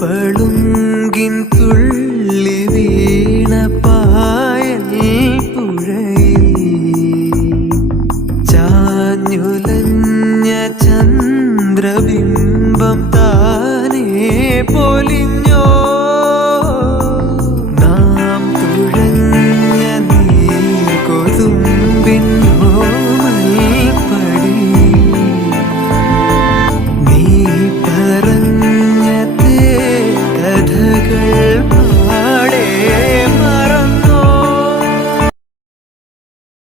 പളുങ്കിൻ തുള്ളി വീണ പായൽ പുഴയിൽ ചാഞ്ഞുലഞ്ഞ ചന്ദ്രബിംബം താനേ പൊലിഞ്ഞോ.